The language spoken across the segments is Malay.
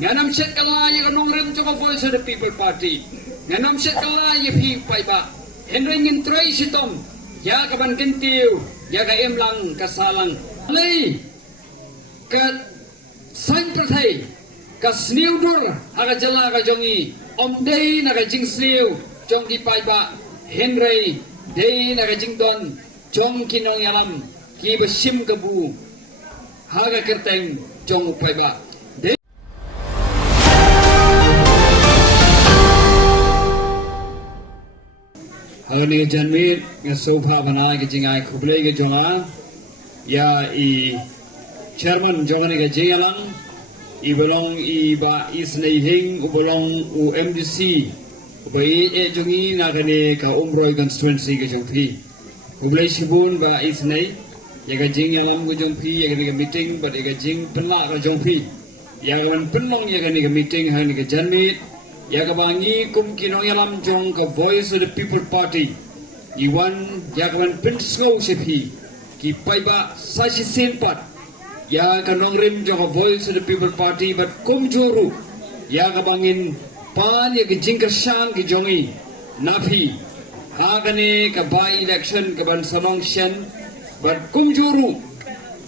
Nganam set kala ya kanong rim to Voice of the People Party. Nganam set kala ya pi pai ba. Henry ngin tray sitom. Ya kaban kentiu, ya ka emlang kasalang. Lei ka sang prathai ka sniu dur aga jala ka jongi. Om dei na ka jing sniu jong di pai ba. Henry dei na ka jing don jong kinong yalam ki besim kebu. Haga kerteng jong pai ba. Hagani janmit nga sofa bana ke jingai khublei ke jonga ya I chairman jongani ke jingalang I belong I ba isnei hing belong u MDC bai e jongi na kane ka umroi constituency ke jongpi khublei sibun ba isnei ya ke jingalang ke jongpi ya ke meeting ba ke jing penla ke jongpi ya kan penong ya ke meeting hani ke janmit ya kabangi kum kinong yalam jong ka Voice of the People Party iwan ya kaban pinsgo sepi ki paiba sashi senpat ya kanong rim jong ka Voice of the People Party but kum juru ya kabangin pan ya ki jingkersan ki jongi napi hagane ka by election kaban samang shen but kum juru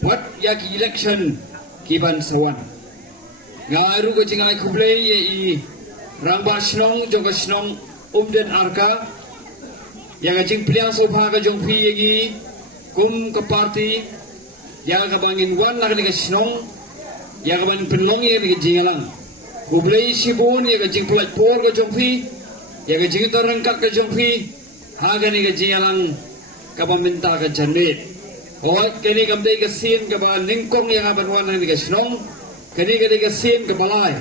what ya ki election ki ban sawan ngaru ka jingai khublei ye I Rangba Shnong Joga Shnong Umden Arka yang ajing pilihan sopa ka jong pi yagi kum ka party yang ka bangin wan nak ni ka Shnong yang ka bangin penlong yang ka jingalang Kublai sibun yang ka jing pelat por ka jong pi yang ka jing rengkat ka jong pi haga ni ka jingalang ka paminta ka janit o kini kamdai ka sin ka ba ningkong yang ka banwan ni ka Shnong kini ka sin ka balay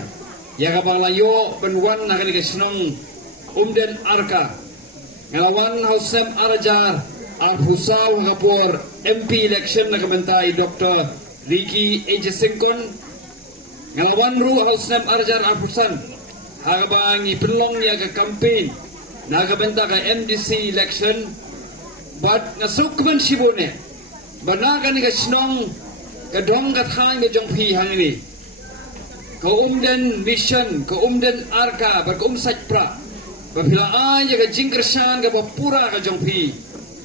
ya kabang layo benwan na kani kesnong Umden Arka ngalawan Hausem Arajar al Husal ngapur MP election na kementai Dr. Ricky Ejesengkon ngalawan ru Hausem Arajar al Husan habang ipelong ya ke campaign na kementa ka MDC election but nasukman sibune banakan ni kesnong kadong kathang ke jongpi hang ini Keumden mission, keumden arka, berkeumsaj pra. Babila aja ke jingkersan ke bapura ke jongpi,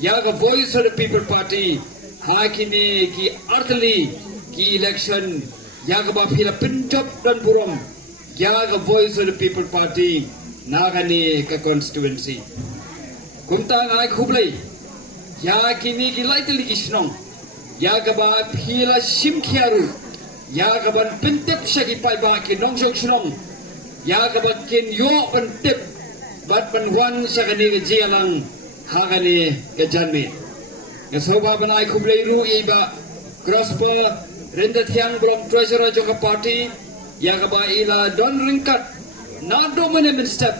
ya ke Voice of the People Party, hakini ki artli ki election, ya ke babila pencop dan burom, ya ke Voice of the People Party, nagani ke constituency. Kumtang ay khublei, ya kini ki laitli kisnong, ya ke babila simkiaru. Ya kaban pentip siya kipay ba kinong siyong ya kaban kinyo pentip bat panhuan siya kani kajia lang hakani kajanmi nga soba ba na ay kublay ru iba crosspo rindat hiyang belum treasurer joka party ya kaba ila don ringkat na dominamin step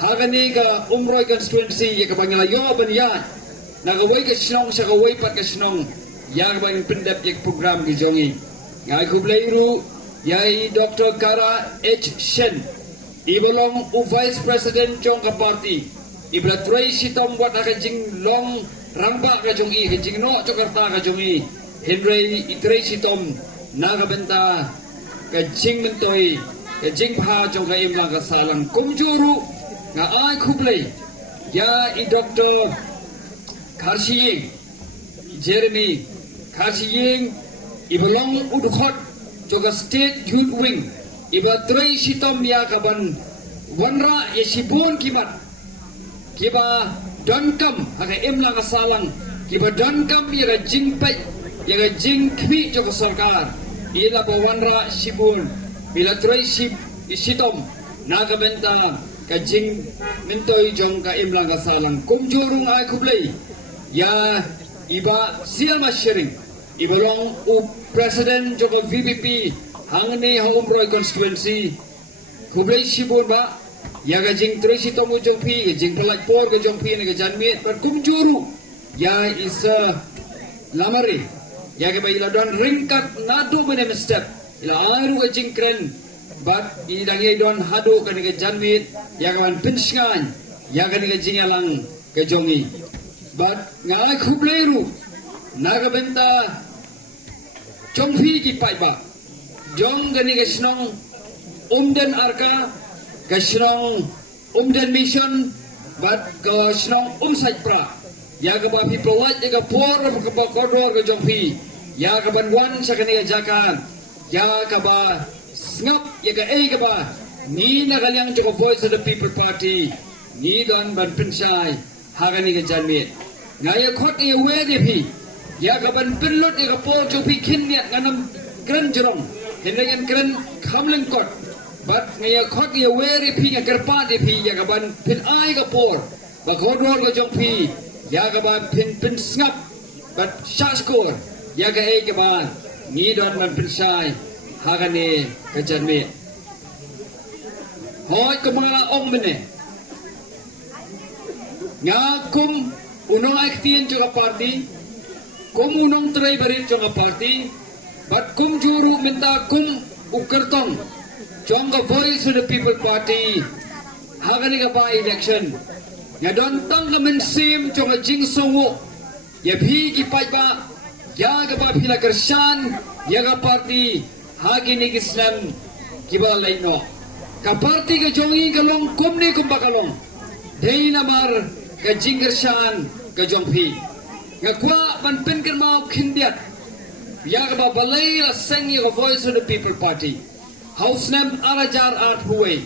hakani ka umroy constituency ya kaba ngalayo ban yan nagaway ka sinong siya kaway pat ka sinong ya kaba yung pendep yung program kijongi Ngai kublai ru yai Dr. Kara H. Shen ibalong u Vice President jong ka party ibla tray sitom wat ka jing long rangba ka jong I ka jing no Jakarta ka jong I Henry itray sitom na ka benta ka jing mentoy ka jing pha jong ka imlang ka salang kumjuru nga ai kublai ya I Dr. Kharsiying Jeremy Kharsiying ibalong udukot juga state youth wing iba tray sitom ya kaban wanra ya sibun kibat kiba donkam haka imlang kasalang kiba donkam ya jingpai ya jing kwi juga sarkar ila ba wanra sibun bila tray sitom naga benta ka jing mentoy jong ka imlang kasalang kumjurung ay kublay ya iba siya masyering ibalong u President Joko VPP hangni Umroy constituency kublai sibun ba ya ga jing tresi tomu jongpi jing pelak por ga jongpi ne ga janmi per kumjuru ya isa lamari ya ga baila don ringkat nadu bene step ila aru ga jing kren but idangi don hadu ka ne ga janmi ya ga pinsngan ya ga ne ga jingalang ga jongi but ngai kublai ru naga benta Jongpi ki pai ba jong gani ke snong umden arka ka shrong umden mission bat ka shrong umsaj pra ya ka ba people white ya ka por ka ba kodor ka jongpi ya ka ban wan sa kaniya jaka ya ka ba ngap ya ka ka ba ni na kalyang jo voice of the people party ni don ban pinsai hagani ka janmit ngaya khot ni we de phi ya ka ban pinlot ya ka po jo phi khin ni nganam kren jrong hendayan kren khamlen kot bat ngaya khot ni we de phi ya karpa de phi ya ka ban pin ai ka por ba kodor ka jong phi ya ka ba pin ngap bat shaskor ya ka ka ba ni don ban pinsai hagani ka janmit hoy ko mga ong mene nga kum unong aktien jo party kum unong tray barit jo party but kum juru minta kum ukertong jong ka voice of the people party hagani ka ba election nga don tang ka mensim jo ka jing songo ya bhi ki pai ba ya ka ba phila kersan ya ka party hagini kislam kiba laino ka party ka jongi kalong kumni kumbakalong dei namar ka jingershan ka jongpi nga kwa ban pen ker mau khindiat ya ka ba balai la seng ya voice of the people party house name arajar art huwe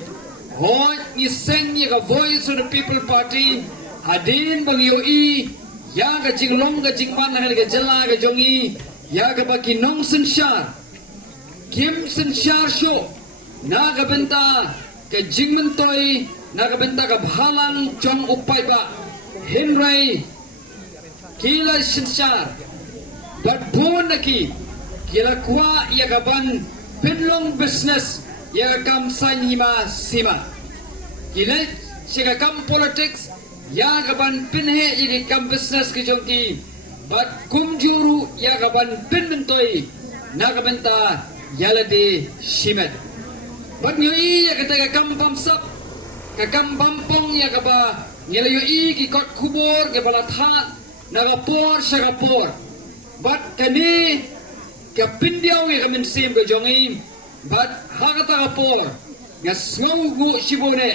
hoi ni seng ya voice of the people party hadin bang yo I ya ka jinglong ka jingman hal ka jala ka jongi ya ka ba kinong senshar kim senshar show naga benta ke jingmentoi naga benta ka bhalang chong upai ba henrai kila sinchar but bon naki kila kwa ya gaban pinlong business ya kam sanyima sima kila siga kam politics ya gaban pinhe ya kam business ke jongki but kumjuru ya gaban pinmentoi naga benta yalade shimet bat nyo I ya kata ka kampam sap ka kampam pong ya ka ba ngila yo I ki kot kubor ke bala tha na ka por sa ka por bat kani ka pindiaw ya ka mensim ka jongi bat ha kata ka por nga sngaw gu shibone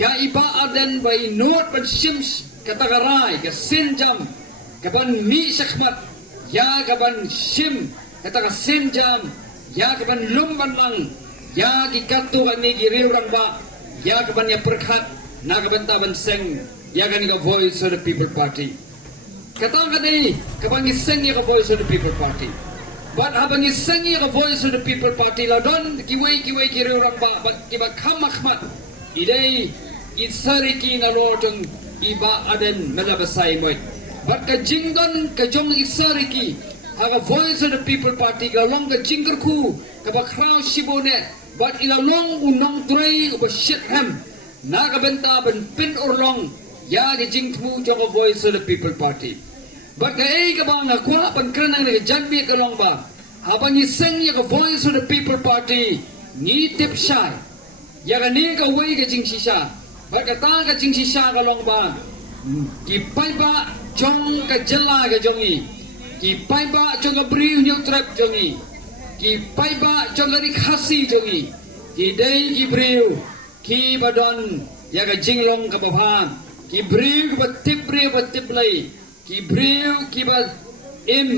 ya iba aden ba inot ban shims kata ka rai ka sinjam ka ban mi shakmat ya ka ban shim kata ka sinjam ya ka ban lumban lang ya ki katu kami giriurang ba ya kabanya perkhat na kabanta banseng ya kan ka voice of the people party katang kadai kabang iseng ya ka voice of the people party but habang iseng ya ka voice of the people party la don kiwai giriurang ba but kiba kamakhmat idai isari ki na lotong iba aden melabasai moy but ka jingdon ka jong isari ki haga voice of the people party ka long ka jinggerku kaba kraw shibone but ilalong unang tray uba shit ham nakabenta ban pin orlong ya di jingtmu joko voice of the people party but ka ka ba nga kwa ban kranang nga janbi ka long ba habang iseng ya ka voice of the people party ni tip shy ya ka ni ka way ka jing shisha but ka ta ka jing shisha ka long ba ki pai ba jong ka jala ka jongi ki pai ba jong ka briu nyok trap jongi ki pai ba jong ka khasi jongi ki dei ki briu ki badon ya ka jinglong ka babhan ki briu ka tip lay ki briu ki ba im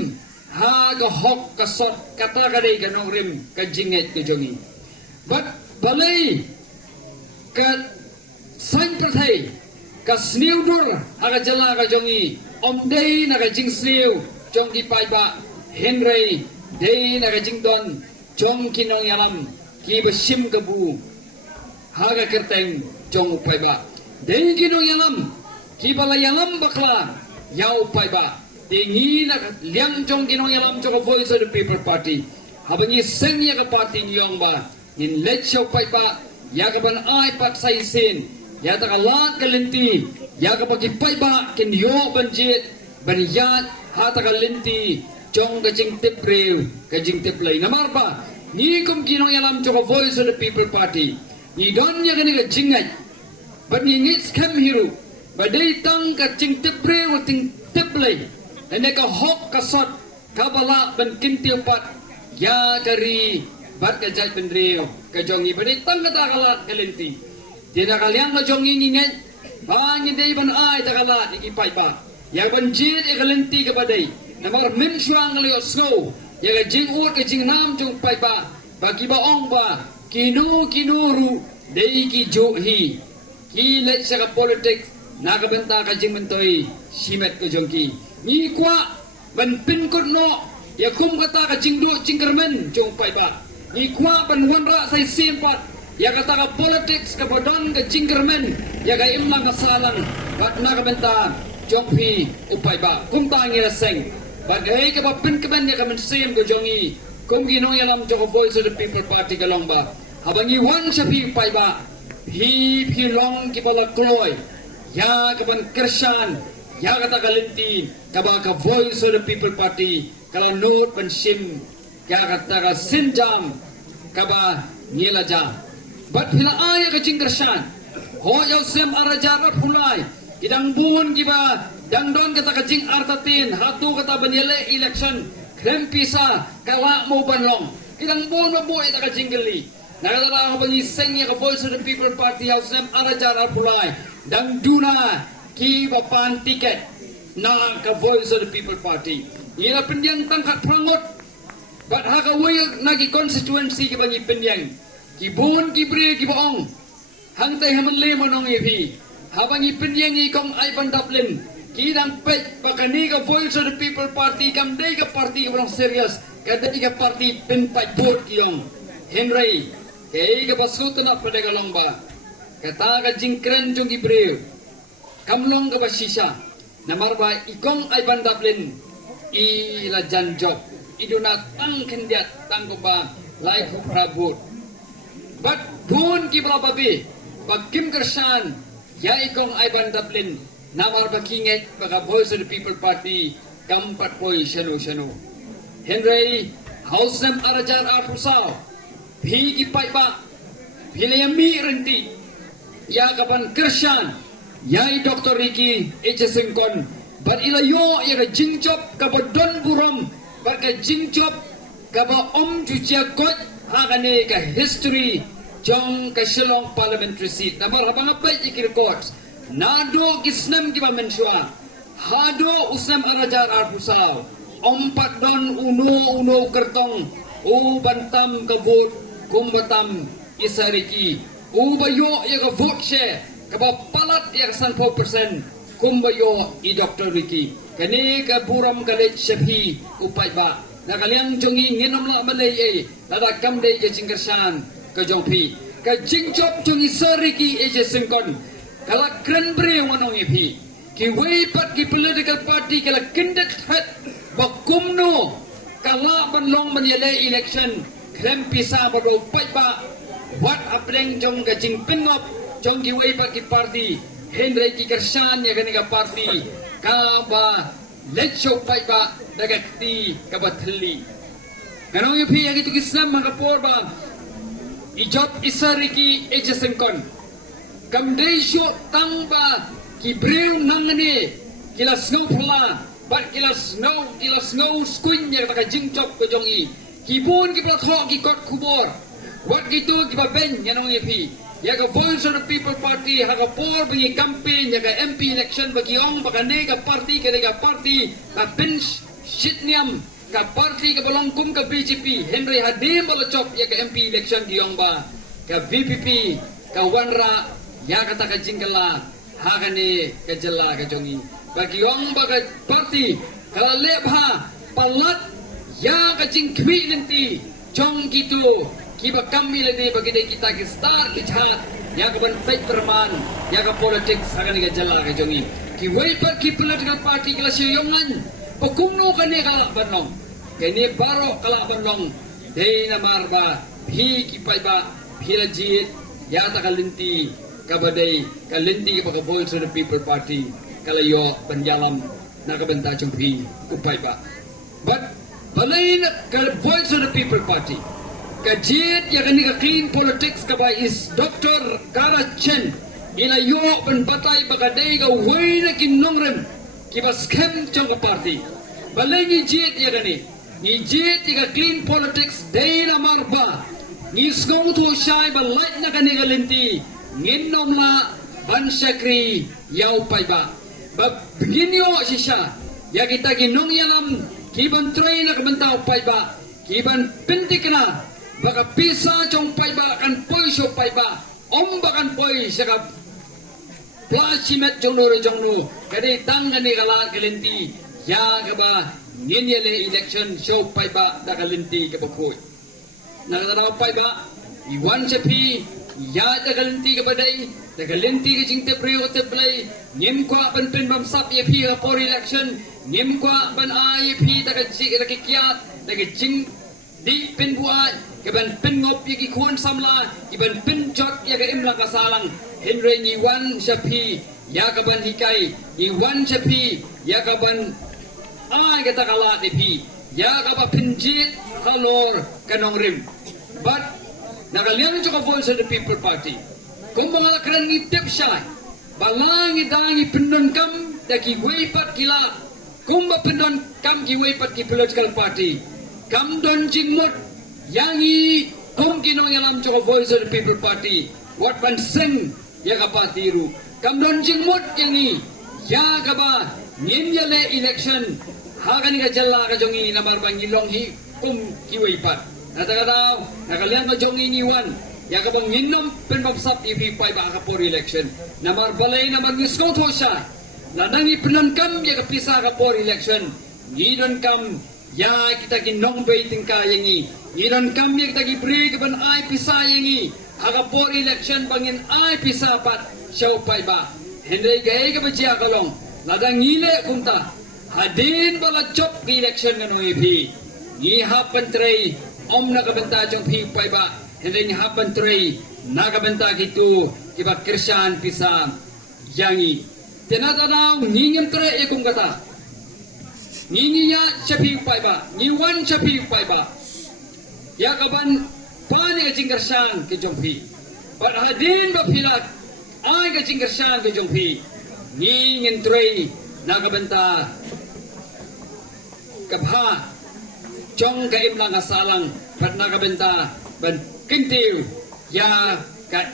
ha ka hok ka sot kata ka dei ka nong rim ka jinget ka jongi but balay ka sain ka thai ka sniu dur aga jala ka jongi om dei na ka jing sniu jong ki pai ba henry dei na ka jing don jong kinong yalam ki ba sim ka bu haga kerteng jong upai ba dei kinong yalam ki bala yalam bakla ya upai ba tingi na liang jong kinong yalam jong voice of the people party habangi seng ya ka party nyong ba in let show pai ba ya ka ban ai pat sai sin ya ta ka lat kalinti ya ka pagi pai ba kin yo banjit ban ya ha ta ka linti jong ka jing tip rew ka jing tip lay ngamar ba ni kum kinong yalam jong voice of the people party ni don ya ka ni ka jingai but ni ngit scam hiru ba dei tang ka jing tip rew ting tip lay ane ka hok ka sot ka bala ban kin tiu pat ya kari bat ka jai pendrio ka jongi bani tang kata kalat kalenti tina kaliang ka jongi nginget bangi dei ban ai ta kalat iki pai ba ya ban jit e kalenti ka badai namar min shuang leo snow ya ka jing ut ka jing nam jong pai ba bagi ba ong ba kinuru dei ki jo hi ki let sa ka politics nakabenta ka jing mentoi simet ka jongki ni kwa ban pin kut no ya kum kata ka jing du jingkermen jong pai ba ni kwa ban wanra sai simpat ya kata ka politics ka bodon ka jingkermen ya ka imma ka salang bat nakabenta jong pi upai ba kum ta ngi seng bagai ka ba pin ka ban ya ka men sim ka jongi kum gino ya lam jong voice of the people party ka long ba habangi wan sa pi pai ba hi long ki pala kloy ya ka ban kersan ya kata kalenti kaba ka voice of the people party kala note ban sim ya kata ka sinjam kaba nilaja bat hila ay ka jingkersan ho yaw sem arajara pulai idang buon giba dang don kata ka jing artatin hatu kata banyele election krempisa kala mo banlong idang buon mo boy ta ka jingeli nakatala ko bangi seng ya ka voice of the people party yaw sem arajara pulai dang duna ki bapan tiket na ka voice of the people party ila pendiang tangkat prangot bat haka way nagi constituency ki bangi pendiang ki bun ki bre ki baong hang tay hamanle manong yepi habangi pendiang i kong ay bandaplin ki dang pet pakani ka voice of the people party kam day ka party orang serious ka day ka party pinpat vote kiyong Henry kay ka basutan na pada ka lomba kata ka jingkren jong ibre kamlong ka basisa namarba ikong ay bandaplin ila janjok iduna tang kendiat tang ba lai ku prabut but pun ki bababi bagkim kersan ya ikong ay bandaplin namarba kinget baka voice of the people party kampat poi shano Henry hausem arajar arpusaw phi ki pai ba philayami renti ya kapan kersan yai Dr. Ricky Echesengkon bar ilayo ya ka jingchop ka bodon burom bar ka jingchop ka ba jucia kot hakane ka history jong ka Shillong parliamentary seat namar habang apay ikir courts nado kisnam ki ba mensua hado usam arajar arpusaw ompat don uno kertong u bantam ka vote kumbatam isariki u bayo ya ka vote share kaba palat ya 100% kumbayo i Dr. Ricky kani ka buram kalit shapi upai ba nakaliang jongi nginom la malay e tada kamde ya jingkersan ka jongpi ka jingchop jongi sariki e jesengkon kala krenbre wanong epi ki weipat ki political party kala kindet hat bakumno kala banlong manyale election krempisa bado upai ba what apreng jong ka jingpingop jong ki weipat ki party Henry ki kersan ya kani ka party kaba lecho pai ba dagati kabathli kanong yupi ya gitu kislam makapor ba ijop isariki ejesengkon kamdeisyo tangba ki brew nangani kila snow pula bat kila snow squin ya ka jingchop ko jongi kibun ki platho ki kot kubor wat gitu ki baben yanong yupi ya ka voice of the people party ha ka por bi campaign ya ka MP election bagi ong bakane ka party ka bench shitniam ka party ka balongkum ka BJP Henry Hadim balachop ya ka MP election giong ba ka VPP ka wanra ya kata ka jingkala ha kane ka jela ka jongi bagi ong ba ka party ka lebha palat ya ka jingkwi nanti jong gitu kiba kami lagi bagi kita ki start ki jala ya ka ban fight perman ya ka politics akan ka jala ka jongi ki weipat ki political party kala siyongan pakumno kani kala banong kani baro kala banong dei na marba hi ki pai ba philajit ya ta kalinti kabadai kalinti ka voice of the people party kala yo banjalam na ka benta jongpi upai ba but balai ka voice of the people party kajit ya kani ka clean politics ka ba is Dr. Kara Chen ila yo ban batay bakadai ka way na kinongrem ki ba scam chong ka party balay ni jit ya kani ni jit iga clean politics day na marba ni skong tu shai ba light na kani galinti ngin nom la ban syakri yau pai ba beginyo sisya ya kita ginong yalam kiban tray na kabantao pai ba kiban pintik na baka pisa chong pai ba kan poi so pai ba om bakan poi saka plasimet jong no kadi tang ni kala galinti ya kaba nginyele election show pai ba da galinti ka bakoi nakataraw pai ba iwan chapi ya da galinti ka badai da galinti ka jingte priyo te play nim ko ban pin bam sap ye pi for election nim ko ban ai pi da ka ji da kiya da ka jing di pin buat keban pin ngop ye ki kuan samla iban pin jot ye ka imla ka salang henry ni wan chapi ya ka ban hikai ni wan chapi ya ka ban ai kata kala tipi ya ka ba pinjit kalor kanong rim but nakalian jo ka voice of the people party kung mga kran ni tip siya balangi dangi pindon kam daki weipat kila kung ba pindon kam ki weipat ki political party kam don jingmut yangi kung kinong yalam jo ka voice of the people party what ban sing ya ka patiru kam don jingmut yangi ya ka ba nginyale election hagan ka jalla ka jongi namar bangilong hi kum kiweipat natagadaw nakalian ka jongi niwan ya ka bang nginom penbabsap ipi pai ba ka for election namar balay namar ngisko to siya ladang ipinon kam ya ka pisa ka for election ngidon kam ya kita ginong baiting ka yangi ngidon kam ya kita gibri ka ban ay pisa yangi ka for election bangin ay pisa pat siya pai ba henry gay ka ba siya kalong ladang ngile kunta hadin bala chop ki election ngan mo ipi ni hapan tray om nakabenta jong pi pai ba henry hapan tray nakabenta gitu kiba Krisyan pisa yangi tinatanaw ngingin tray ekong kata nginginya chapi pai ba niwan chapi pai ba yakaban pani ka Krisyan ki jong pi but hadin ba pilak ay ka Krisyan ki jong pi ngingin tray nakabenta kabha chong ka imlang asalang pat nakabenta ban kintil ya ka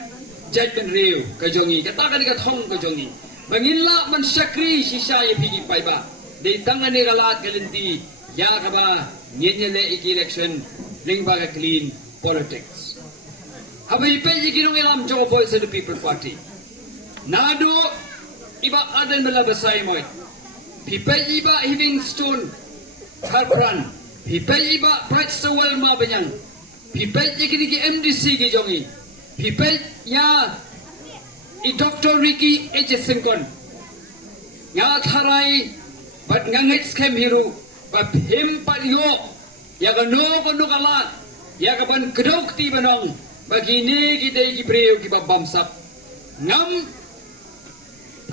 judgment riu ka jongi kata ka dikat hong ka jongi banginla man syakri si saya pigi pai ba de tangan ni galat galinti ya ka ba nyenyele election ling ba ka clean politics habai pe yiginong ilam jo voice of the people party nado iba adan malagasay mo pipe iba Livingstone Harpran pipe iba Bright Sewell mabanyang pipe ikini ki MDC ki jongi pipe ya i Dr. Ricky Ejesinkon nga tharai bat ngangit skem hiru bat him pat yo ya gano kono kala ya kaban kedok ti banong bagini ki dei ki breu ki babamsap ngam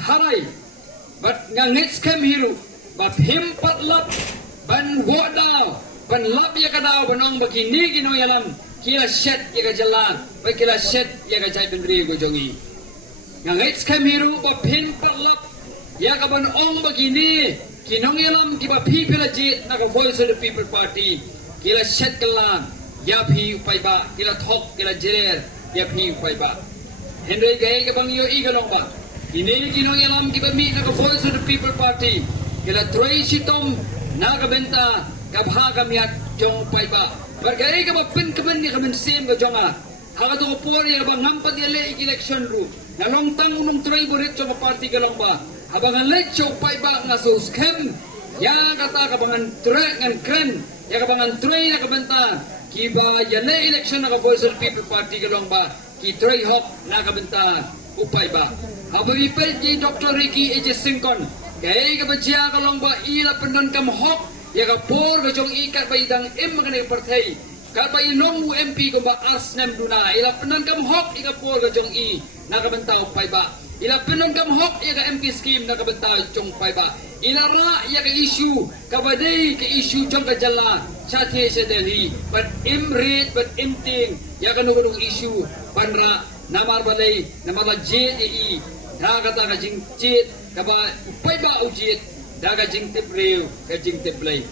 harai bat ngangit skem hiru bat him pat lap ban wadaw ban lap ya kadaw banong bagini gino yalam kila shet ya ka jalan ba kila shet ya ka jai bendri go jongi ngangit skem hiru bat him pat lap ya ka ban ong bagini kinong yalam ki ba people jit na ka voice of the people party kila shet kalan ya phi pai ba kila thok kila jerer ya phi pai ba henry gay ka bang yo igalong ba ini kinong yalam ki ba mi na ka voice of the people party kila troy sitom na ka benta kabha kamiat jong pai ba bargay ka ba pin ka man ni ka man sim ka jonga haga to por ya ba ngampat ya le election ru na long tang unong troy boret jong party ka lang ba habang lek jong pai ba nga so scam ya kata ka bangan troy ngan kren ya ka bangan troy na ka benta kiba ya le election na ka voice of the people party ka lang ba ki troy hop na ka benta upay ba habang ipay di Dr. Ricky Ejesinkon kaya ka ba siya ka lang ba ila pendon kam hok ya ka por ka jong ikat ba idang im ka na partay ka ba inong UMP ko ba asnem duna ila pendon kam hok ika por ka jong i nakabanta upay ba ila pendon kam hok ya ka MP scheme nakabanta jong upay ba ila ra ya ka issue ka ba day ka issue jong ka jala chati sa Delhi but imrit but imting ya ka nung issue panra namar balay namar jit i kata ka jing jit kaba upay ba ujit daga jing tipreu ka jing tiplay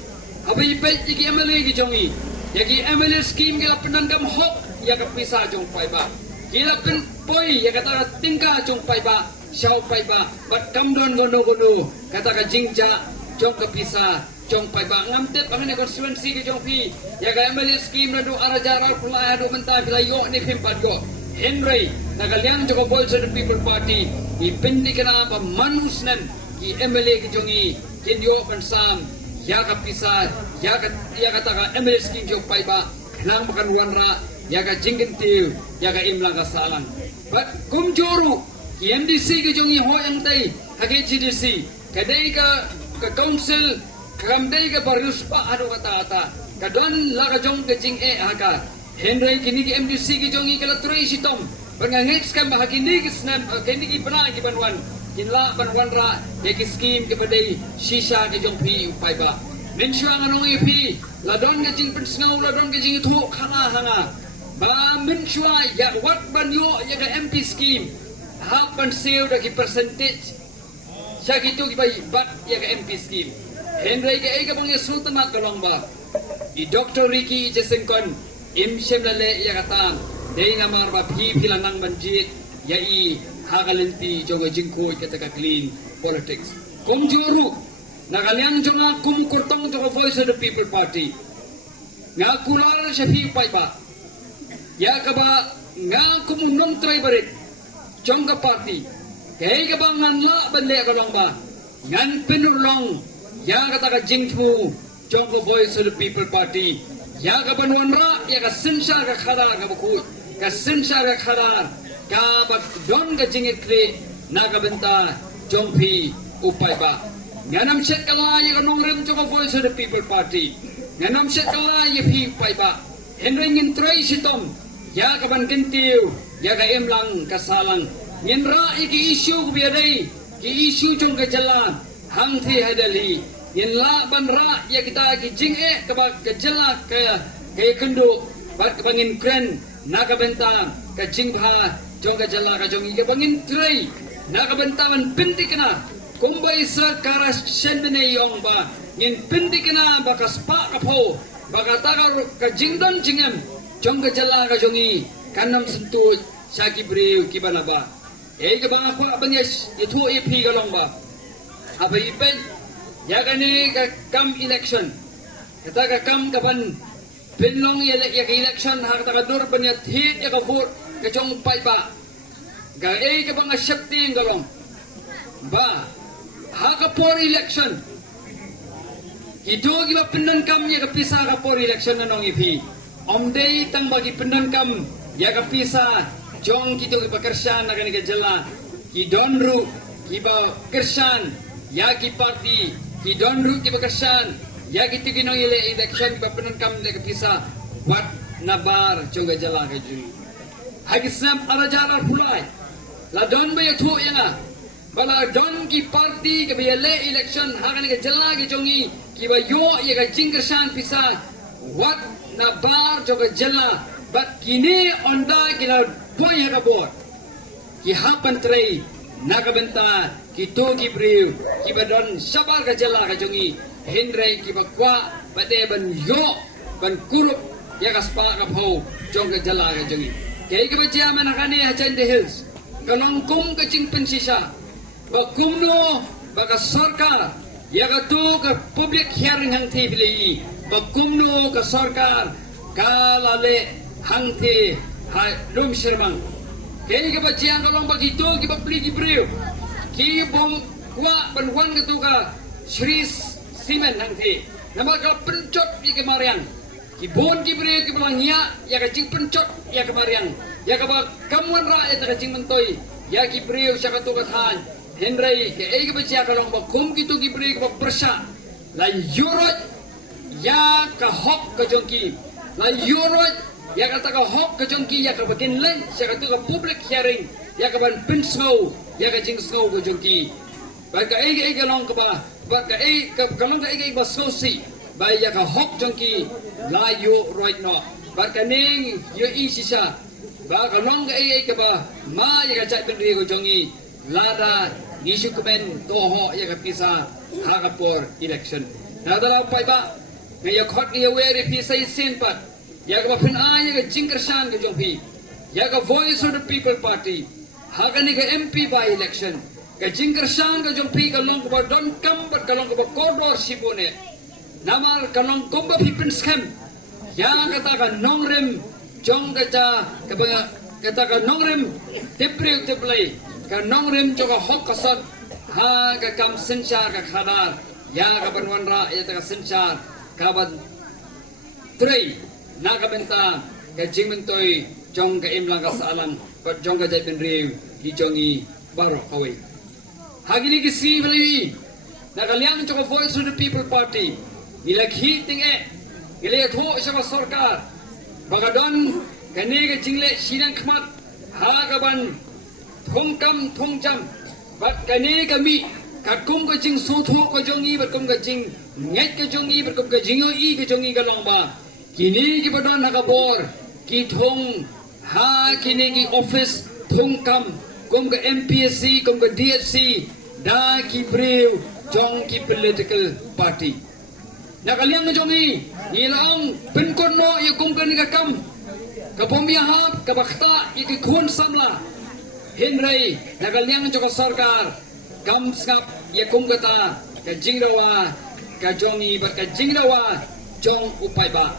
Habis baik iki MLA ki jongi. Yaki MLA scheme gila penanggam hok ya ka pisa jong pai ba. Gila pen poi ya kata tingka jong pai ba. Syau pai ba. Bat kamdon gono kata ka jingja jong ka pisa jong pai ba. Ngamte pangane konstituensi ki jong pi. Ya ka MLA scheme na do arajara pula adu menta bila yo ni pimpat go. Henry nagaliang joko Voice of the People Party ipindi kana pa manusnan ki MLA ki jongi kinyo pansam ya ka pisa ya kata ka MLA scheme jok pai ba lang makan wanra ya ka jinggentiu ya ka imlang ka salang but kumjuru ki MDC ki jongi ho yang tai hage GDC kadai ka council kamdai ka baruspa adu kata kadon la ka jong ke jing haka Henry kini ki MDC ki jongi kala trei sitom pangangit skam hakini ki snam kini ki pana ki banwan kinla banwan ra ya ki scheme ki padai shisha ki jong pi upai ba mensyang anong ipi ladon ka jing pensngau ladon ka jing thu khana hanga ba mensyua ya wat banyo ya ka MP scheme ha pan seo da ki percentage sa ki tu ki bai bat ya ka MP scheme Henry ka ai ka bang sultan ma kalong ba di Dr. Ricky Jesengkon im shemlale ya kata dei namar ba phi philanang banjit ya i hagalenti jogo jingko kata ka clean politics komjuru nagaliang jonga kum kurtong jogo Voice of the People Party nga kular sa phi pai ba ya ka ba nga kumunong try barit jong ka party kay ka ba ngan la banle ka long ba ngan pinulong ya kata ka jingko jogo Voice of the People Party ya ka banwan ra ya ka sinsa ka khara ka buku ka sinsa ka khara ka bak don ka jingit kre na ka benta jongpi upai ba nganam set kala ya ka nongrim ka Voice of the People Party nganam set kala ya phi upai ba Henry ngin trai sitom ya ka ban kentiu ya ka emlang ka salang ngin ra iki issue ku biadai ki issue jong ka jala hang thi hadali yen la ban ra ya kita ki jing ka ba ka jala ka kendo bat ka bangin kren na ka benta ka jing ha jong ka jala ka jong ka bangin trai na ka benta man pinti kana kumbai sa karas sendene yong ba yen pinti kana ba ka spa ka pho ba ka ta ka jingdon jingam jong ka jala ka jongi kanam sentu saki breu ki bana ba ka ba pa banyes itu ep ka long ba apa ipen ya kani ka kam election kata ka kam kapan pinlong ya ka election har ta ka dur banyat hit ya ka vote ka jong pai ba ga ka bang shakti ngalong ba ha ka por election ito gi ba pindan kam ya ka pisa ka por election na nong ipi omdei tang bagi pindan kam ya ka pisa jong kito ki bakarsan na kani ka jala ki donru ki ba kersan ya ki party ki donru ki bakarsan ya ki tiginong ile election ki ba pindan kam ya ka pisa wat nabar joga jala ka ju hagi sam ara jala pulai la don ba ya thu yanga bala don ki party ke bele election hagan ke jala ke jongi ki ba yo ye ka jingkersan pisa wat na bar joga jala but kini onda kila boy ka bor ki hapan trei naga benta ki to ki briu ki ba don sabar ka jala ka jongi Henry ki ba kwa ba de ban yo ban kulup ya ka spa ka pho joga jala ka jongi kay ka ba jaman nakani ha chen the hills kanong kum ka jing pensisa bakumno baka sarkar yaga tu ka public hearing hang thi bili bakumno ka sarkar kalale hang thi ha lum shermang kay ka ba chiang ka long bagito ki ba pli ki breu ki bom kwa banwan ka tu ka Shri Simen hang thi nama ka pencot ki kemarian ki bon ki breu ki belangnya ya ka jing pencot ya kemarian ya ka ba kamuan ra ya ka jing mentoy ya ki breu sya ka tu ka than Henry ke ay ka ba siya ka lang bakum kito ki breu ka ba persya la yurot ya ka hok ka jongki la yurot ya ka ta ka hok ka jongki ya ka bakin len siya ka tu ka public hearing ya ka ban pinsau ya ka jing snow ka jongki ba ka ay ka lang ka ba ka ay ka lang ka ay ba sosi ba ya ka hok jongki la yu right no ba ka ning yu isi siya ba ka lang ka ay ka ba ma ya ka chat ben ko jongi lada isu kemen toho ya ka pisa hakapor election nadala pa ba ngaya khot ngaya weri pi sai sen pat ya ka phin a ya ka jingkershan ke jong pi ya ka voice of the people party ha ka ni ka MP by election ka jingkershan ka jong pi ka long ka don kam ka long ka kodor sibone namar ka long komba pi pin scam ya kata ka nongrem jong kata ka nongrem tiplay ka nongrem joka hok kasat ha ka kam senchar ka khadar ya ka banwan ra ya ta ka senchar ka ban trei na ka benta ka jingmentoi jong ka imlang ka salang pat jong ka jai ben riu ki jongi baro kawai hagini ki si beli na ka liang joka voice of the people party nila khiting gile tho sama sarkar bagadon kani ka jingle sinang khmat ha ka ban thongkam thongjam bat kani kami kakum ka jing so tho ka jongi bat kum ka jing nget ka jongi bat kum ka jingo i ka jongi ka longba kini ki badon ha ka bor ki thong ha kini ki office thongkam kum ka MPSC kum ka DSC da ki brew jong ki political party nakaliang na jongi nilang pinkon mo yung kung ka kam kapumiyahap kabakta ikikun samla Henry nakaliang na ka sarkar kam skap yung kata ka jingdawa ka jongi bat ka jingdawa jong upay ba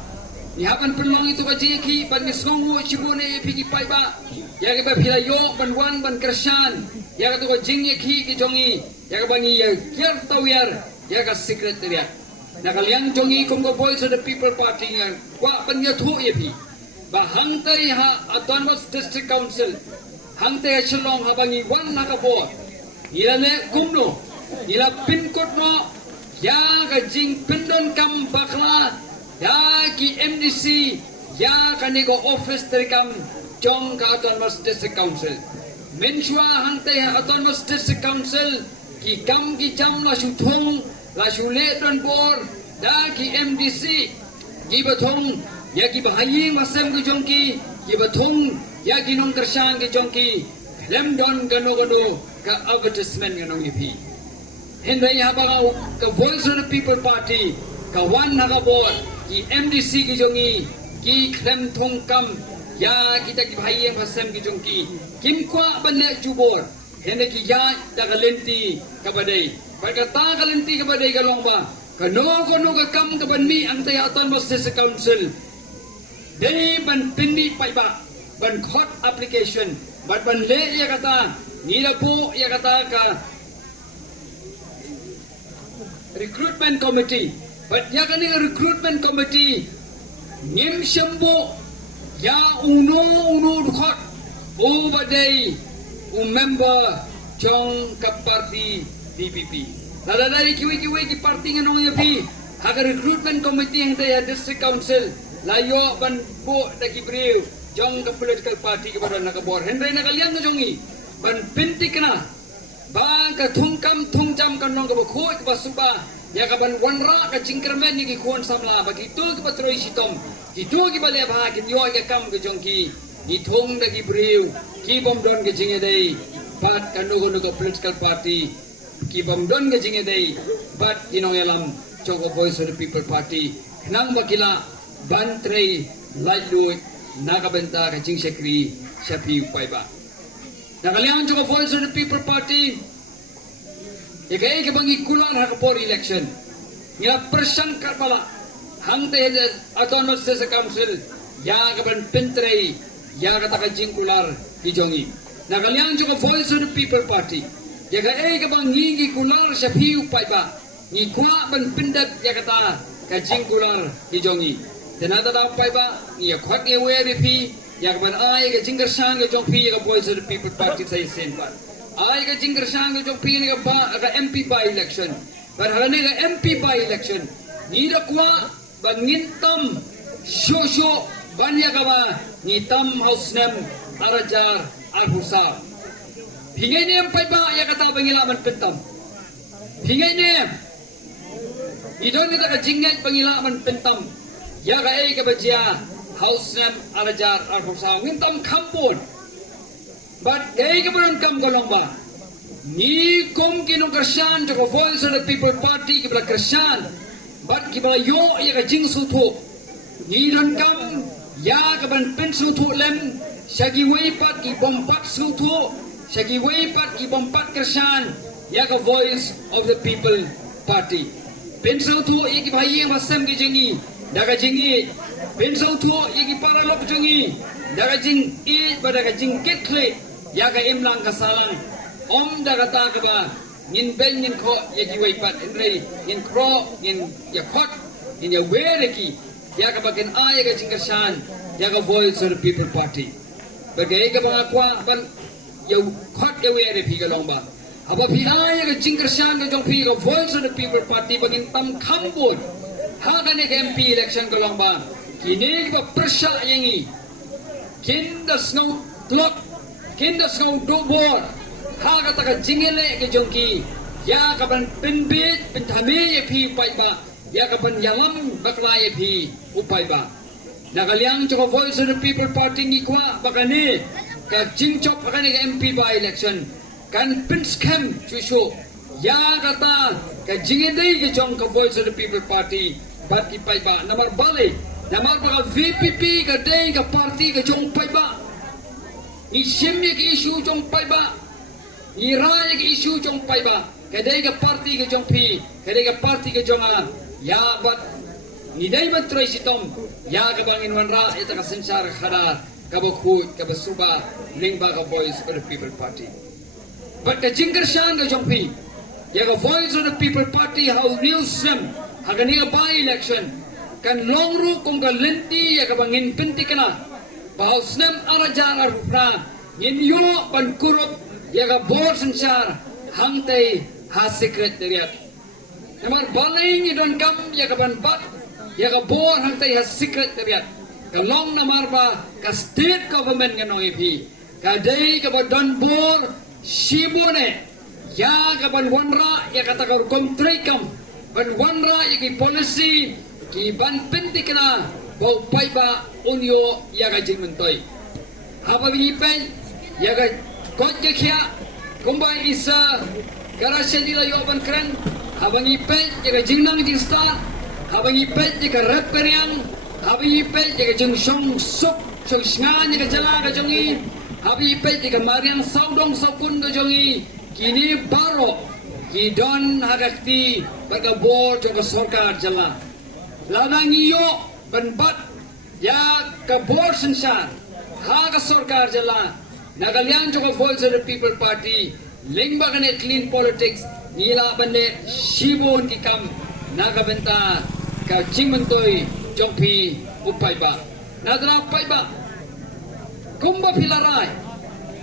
nihakan penlong itu ka jiki ban ngisngongu chibune ipiki pay ba ya ka pilayo banwan ban kersyan ya ka to ka jingye ki jongi ya ka bangi ya kier tawyer ya ka secretariat nakaliang jongi kung ko voice of the people party nga wa panya thu yepi ba hangtai ha Autonomous District Council hangtai ha chalong ha bangi wan na ka bo ila ne kumno ila pinkot mo ya ka jing pindon kam bakla ya ki MDC ya ka nego office terikam jong ka Autonomous District Council menchua hangtai ha Autonomous District Council ki kam ki jam la shu thong la shule don bor da ki MDC ki bathong ya ki bahaying masam ki jongki ki bathong ya ki nong kersang ki jongki lem don gano ka advertisement nganong ipi henry ha ba ka voice of the people party ka wan na ka bor ki MDC ki jongi ki klem thong kam ya kita ki bahaying masam ki jongki kim kwa ban le jubor henry ki ya da galenti ka badai Pagkata kalanti ka ba day kalong ba? Kano ka kam ka ban mi ang tayo Autonomous District Council. Day ban pindi pa iba. Ban court application. Ban le iya kata. Nila po iya kata ka. Recruitment committee. But ya kani recruitment committee. Nim siyambo. Ya uno court. O ba day. Member. Chong kaparti. DPP. Lada dari kiwi ki party nga nung yapi. Haka recruitment committee yang tayo district council. Layo ban po na kibriw. Jong ka political party ka ba nakabor. Henry nakaliang na jongi. Ban pinti ka na. Ba ka thungkam thungjam ka nung ka ba kuwa ka ba suba. Ya ka ban wanra ka jingkermen ni kikuan samla. Bagitu ka ba troy sitom. Itu ki ba lebha ki nyo ka kam ka jongki. Ni thung na kibriw. Ki bom don ka jingaday. Pat ka nugo ka political party. Ki bamdon ga jinge day but yalam chogo voice of the people party nang bakila ban trei lailu nakabenta ka jing sekri sapi paiba nakaliang chogo voice of the people party ikay ka bangi kulang ha por election ngila persangkat pala hangte Autonomous District Council ya ka ban pentrei ya ka ta jing kular kijongi nakaliang chogo voice of the people party Jaga ka bang ngingi kular sa piu pa iba. Ni kwa ban pindat ya kata kajing kular di jongi. Tenata da pa iba ni kwat ni weri pi ya ban ai ka jingger sang ka jong pi ka voice of the people party sa sen pa. Ai ka jingger sang ka jong pi ni ka MP by election. But hala ni ka MP by election. Ni da kwa ban ngintam shosho ban ya ka ba ni tam house nem arajar al-husar. Hingay niyam pa ba ya kata pangilaman pentam. Hingay niyam. Idon kita kajingat pangilaman pentam. Ya ka ka bajia house nam arajar al-husar ngintam kampun. But ka berang kam golong ba. Ni kom kinong kersyan to voice of the people party kibla kersyan. bat ki ba yo ya ka jing su thu ni ron kam ya ka ban pen su thu lem shagi wei pat ki bompat su thu shagi wei pat ki bompat kersan ya ka voice of the people party pen su thu ya ki bhai yang basam ki jingi daga jingi pen su thu ya ki para lop jingi daga jing e ba daga jing ket kle ya ka em lang ka salang om daga ta ka ba ngin ben ngin ko ya ki wei pat enrei ngin kro ngin ya khot ngin ya were ki ya ka bagen ay ka jing kersan ya ka voice of the people party bagai ka ba kwa kan ya khot ya were phi ka long ba aba phi ay ka jing kersan ka jong phi ka voice of the people party bagin tam kham bot ha ka ne MP election ka long ba kini ba pressure yangi kin da snow clock kin da snow do board ha ka ta ka jingele ke jongki ya ka ban pin bit pin thame ye phi pai ba ya ka ban yalam bakla ye phi upai ba nagaliang to voice of the people party ni kwa bakani ka jingchop bakani ka MP by election kan pin scam chusu ya ka ta ka jingede ke jong ka voice of the people party bat ki pai ba namar bale namar ba VPP ka dei ka party ka jong pai ba ni shimye ki issue jong pai ba ni raya ki issue jong pai ba kadai ka party ka jong phi kadai ka party ka jong a ya bat ni dai matrai sitom ya ka bangin wanra ita ka sensar khada ka bokhu ka basuba lingba ka voice of the people party but the jingar shan ka jong phi ya ka voice of the people party how new sim hagani ka by election kan longru kung ka lenti ya ka bangin pinti kana bahau snem ala janga rupna yin yo ban kurup ya ka board sensar hangtai ha secretariat namar baling idon kam ya ka ban bat ya ka board hangtai ha secretariat ka long namar ba ka state government ngano ipi ka dei ka ba don board shibone ya ka ban wanra ya ka ta ka kontrikam ban wanra ya ki policy ki ban pinti kana bau pai ba unyo ya ka jingmentoi haba bi pen ya ka kot ke khia kumbai isa garaseni la yo ban kran habang ipet jaga jingnang jing star habang ipet jaga rap periang habang ipet jaga jing song sup song snga jaga jala ka jongi habang ipet jaga mariang saudong sakun ka jongi kini baro ki don hagakti baga bor jaga sarkar jala ladang iyo banbat ya ka bor sensar ha ka sarkar jala nagalian jaga voice of the people party lingba kane clean politics nila bande shibon ki kam nagabenta ka chimantoi jongpi upai ba nadra upai ba kumba pilarai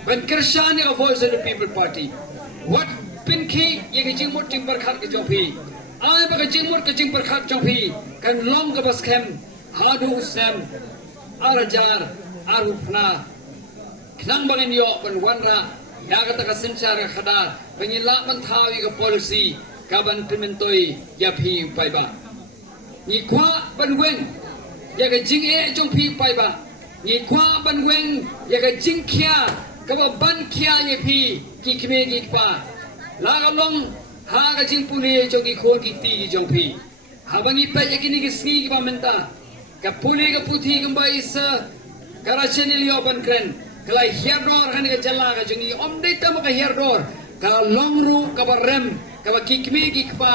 ban kershani ka voice of the people party what pinki ye ka jingmut timbar khat ka jongpi ai ba ka jingmut ka jingbar khat jongpi kan long ka baskem hadu sem arajar arufna khnang bangin yo ban wanra daga ta sensar khada pengila menthawi ka policy ka ban pimentoi ya phi pai ba ni kwa ban wen ya ka jing e jong phi pai ba ni kwa ban wen ya ka jing khia ka ba ban khia ye phi ki khme ki pa la ga long ha ka jing puli jong ki khon ki ti jong phi ha bangi pa ya ki ni ki sni ki ba menta ka puli ka puthi ka ba isa karacheni liyo ban kren kala herdor kan ka jalla ka jungi om dei tam ka herdor ka longru ka barem ka kikmi kikpa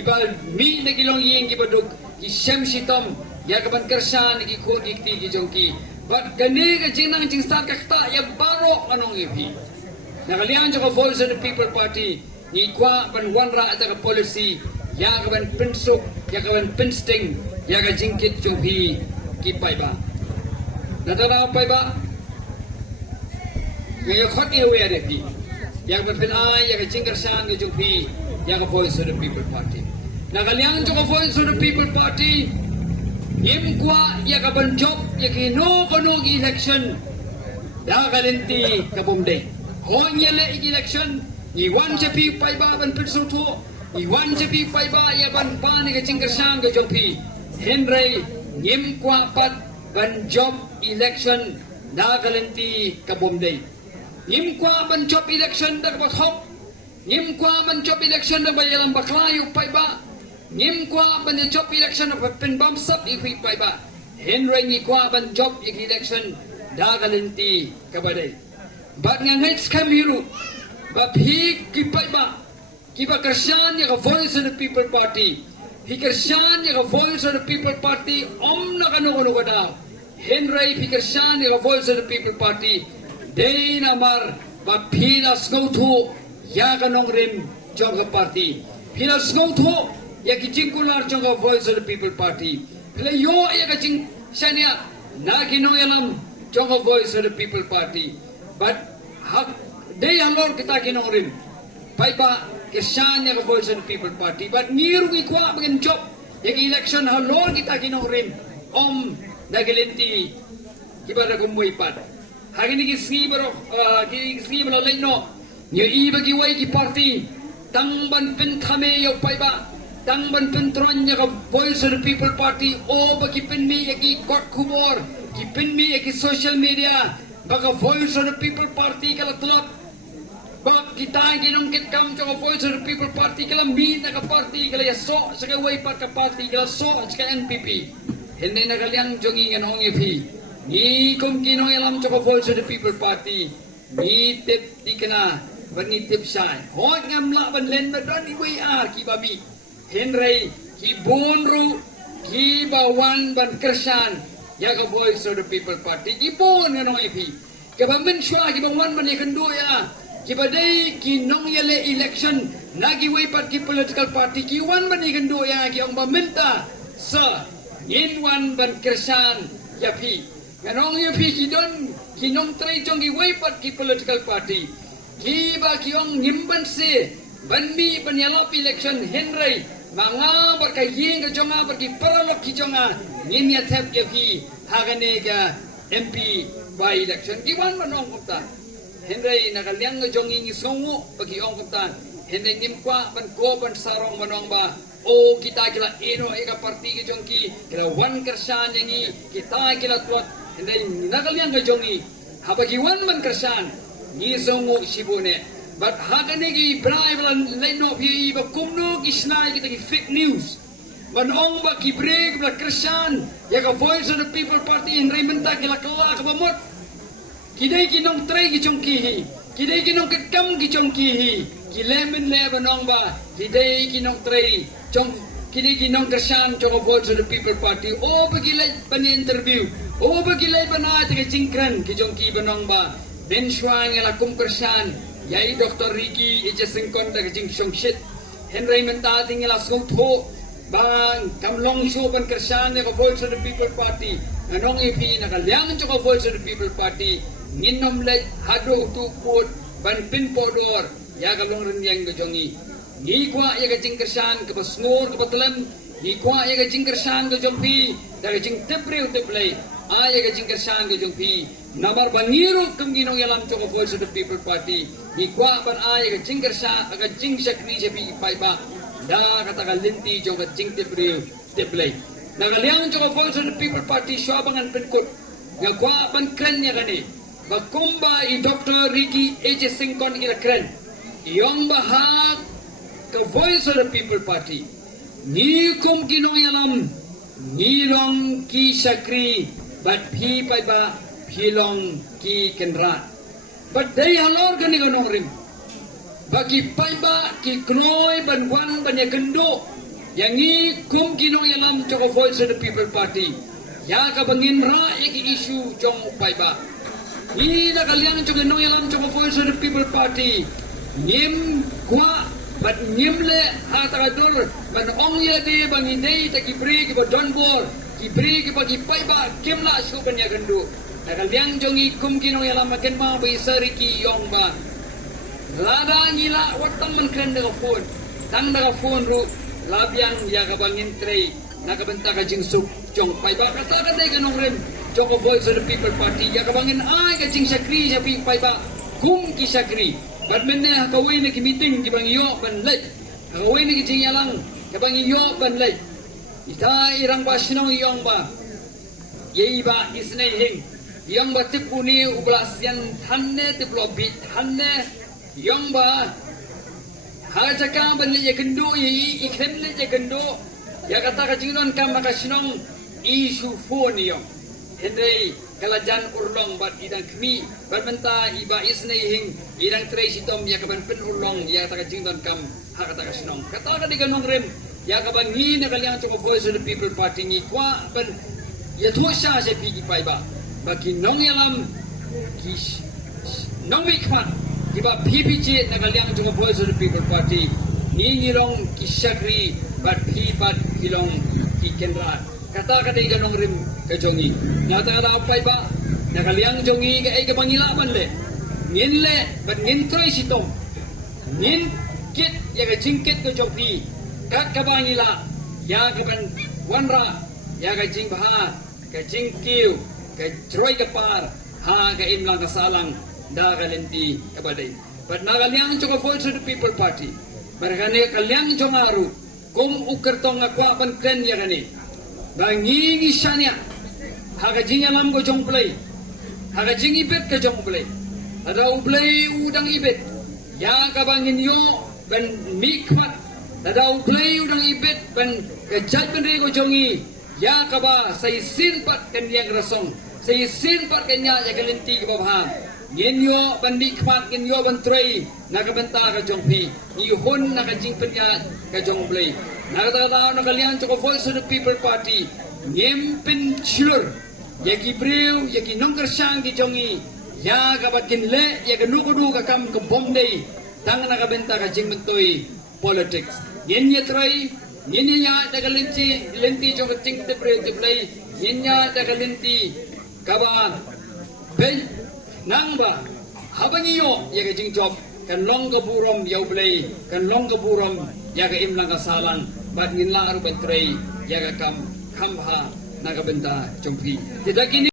ibal mi na gilong yeng gibaduk ki shamshitam ya ka ban kersan ki khur ki ki jongki bat gani ka jinang jingstar ka ta ya baro anong ipi nagalian jo ka voice of the people party ni kwa ban wanra ata ka policy ya ka ban pinsuk ya ka ban pinsting ya ka jingkit jobi ki pai ba nadana pai ba Ngayon khot ni we ada pi. Yang berpenai yang jingkar sang ke jopi yang voice of the people party. Nagaliang jo voice of the people party. Him kwa yang ka banjop yang kino kono election. Ya galenti ka bomde. Honya le election ni wan jepi pai ba ban pitsu tho. Ni wan jepi pai ba ya ban pa ni ke jingkar sang ke jopi. Henry him kwa pat banjop election na galenti ka bomde. Ngim kwa ban job election dak bathop ngim kwa ban job election dak bayalam baklayu pai ba ngim kwa ban job election of pen bam sap ifi pai ba Henry ni kwa ban job election da galinti kabadai but ngai skam hiru ba phi ki pai ba ki ba Krishan ya voice of the people party hi Krishan ya voice of the people party om na kanu kada Henry hi Krishan ya voice of the people party dei namar ba phi na skothu ya kanong rim jong party phi na skothu ya ki jingkular jong voice of the people party pila yo ya ka jing shania na kinoyalam jong voice of the people party but hak dei halor kita kinong rim pai ba Krishan ya voice of the people party but niru ki kwa bagin job ya election halor kita kinong rim om nagalinti kibara gumoy pat hagini ki sibaro laino nyo iba ki wai ki party tangban pen thame yo pai ba tangban pen tron ya voice of the people party o ba ki pen mi ki court kubor ki pen mi ki social media baga voice of the people party kala tulak bak kita ginong kit kam jo voice of the people party kala mi na ka party kala ya so sa ka wai pa ka party kala so sa ka NPP hindi na kalyang jongi ngan hong ipi ni kum kino yalam jo voice of the people party ni tip di kana bani tip sai hot ngam la ban len ba ran iwi ki babi Henry ki bonru ki bawan ban Krishan ya ka voice of the people party ki bon ngan hong ipi ka ba men shwa ki bawan ban ikan do ya ki badai ki nong yele election nagi way pat ki political party ki wan ban ikan do ya ki ong ba minta sa in wan ban Krishan ya pi nganong ya pi ki don ki nong trai jong ki way pat ki political party ki ba ki ong nimban se ban mi ban yalap election Henry manga bar ka ying ka jonga bar ki paralok ki jonga ngin ya thep ya pi hagane ga MP by election ki wan manong kopta Henry nakalyang nga jong ingi songo bagi ong kaptan Henry nimkwa ban ko ban sarong manong ba o kita kila ino eka parti ke jong ki kila wan Krishan yangi kita kila tuat Henry nakalyang nga jongi habagi wan man Krishan ni songo sibune but hakane ki bribe lan lain of yi ba kumno ki snai kita ki fake news ban ong ba ki break ba Krishan ya ka voice of the people party Henry menta kila kala ka bamot kidai kinong tray ki chong kihi kidai kinong kam ki chong kihi ki lemon le banong ba kidai kinong tray chong kidai kinong Krishan chong vote of the people party o bagilay ban interview o bagilay bana ti jingkran ki chong ki banong ba ben shwang la kum Krishan yai Dr. Ricky Singkon da jing chong shit Henry menta tingala song tho bang kamlong show ban Krishan ko vote of the people party anong ipi nakalyang chong vote of the people party nginom lek hado tu put ban pin podor ya kalong ren yang gojongi ni kwa ya ka jingkersan ke basnor ke batelam ni kwa ya ka jingkersan ke jompi da ka jing tepreu teplay ya ka jingkersan ke jompi namar bangiru kum ginong yalam to voice of the people party ni kwa ban ya ka jingkersan ka jing sakri jepi pai ba da kata kalinti jo ka jing tepreu teplay nagaliang jo voice of the people party swabangan penkut nga kwa ban kren ya kani Bakumba i Dr. Ricky Singkon ila kren yang bahag ka voice of the people party ni kum kinong yalam ni long ki sakri but phi pai ba phi long ki kenra but dai halor gani ganong rim bagi pai ba ki knoy ban wan ban ya kendo yang ni kum kinong yalam to voice of the people party ya ka bangin ra iki issue jong pai ba ni nakalyang chong no yalam chong voice of the people party nim kwa but nim le hatador ban ong ya de bang ide ta ki bri ki don bor ki bri ki bagi pai ba kemla su ban ya gandu nakalyang chong ikum kino yalam makin ma bai sari ki yong ba lada ngila watang man kren daga phone tang daga phone ru labyang ya ka bangin trei nakabenta ka jing sup chong pai ba kata ka dai ganong rem Joko voice of the people party ya kabangin ay kajing sakri sa pai ba kum ki sakri but menne kawin ki meeting ki bang yo ban lay kawin ki jing yalang kabang yo ban lay ita irang ba sinong yong ba yei ba isnai hing yang ba tipuni ublas yan hanne tiplo bit hanne yong ba Hajaka ban le kendo ikem le kendo ya kata ka jingnon kam maka sinong isu fonio hendai kalajan urlong bat idang kmi bermenta iba isne hing idang trace itom ya kaban pen urlong ya kata ka jingnon kam ha kata ka sinong kata ka digan mangrem ya kaban ni na kaliang to voice of the people party ni kwa ban ya thosha se pi pai ba baki nong yalam ki nong wikha kiba PPG na kaliang to voice of the people party ni ngirong kisakri bat pi bat kilong ikendra kata kata iganong rim kejongi nyata kata apa iba nakaliang jongi ke ay kapangilaban le ngin le bat ngin troy sitong ngin kit ya ka jingkit ke jongpi kat kabangila ya ka ban wanra ya ka jing baha ka jingkiu ka troy kapar ha ka imlang kasalang da kalenti kabadai bat nakaliang joka voice of the people party barkane kaliang jongaru kum ukertong akwa ban kren ya kani bangingi shania haga jinga lam go jong play haga jingi bet ke jong play ada uplay udang ibet ya ka bangin yo ban mikmat ada uplay udang ibet ban ke jat ben go jongi ya ka ba sai sin pat ken yang rasong sai sin pat ken ya kalenti ke babha ngin yo ban mikmat ngin yo ban tray nakabenta ka jong pi ihon nakajing penya ka jong play nakatao na kalian to voice of the people party ngempin chilur yaki breu yaki nongker sang ki jongi ya kabatin le ya ganukudu ka kam ka bomday tang nakabenta ka jing mentoi politics ngenya try ngenya da galinti lenti jo ting te breu te play ngenya da galinti kaba ben nangba habangiyo ya ka jing job kan long ka burom yaw play kan long ka burom ya ka imlang ka salang bat ngin lang aru betray ya ka kam kamha nakabenta jongpi tidak kini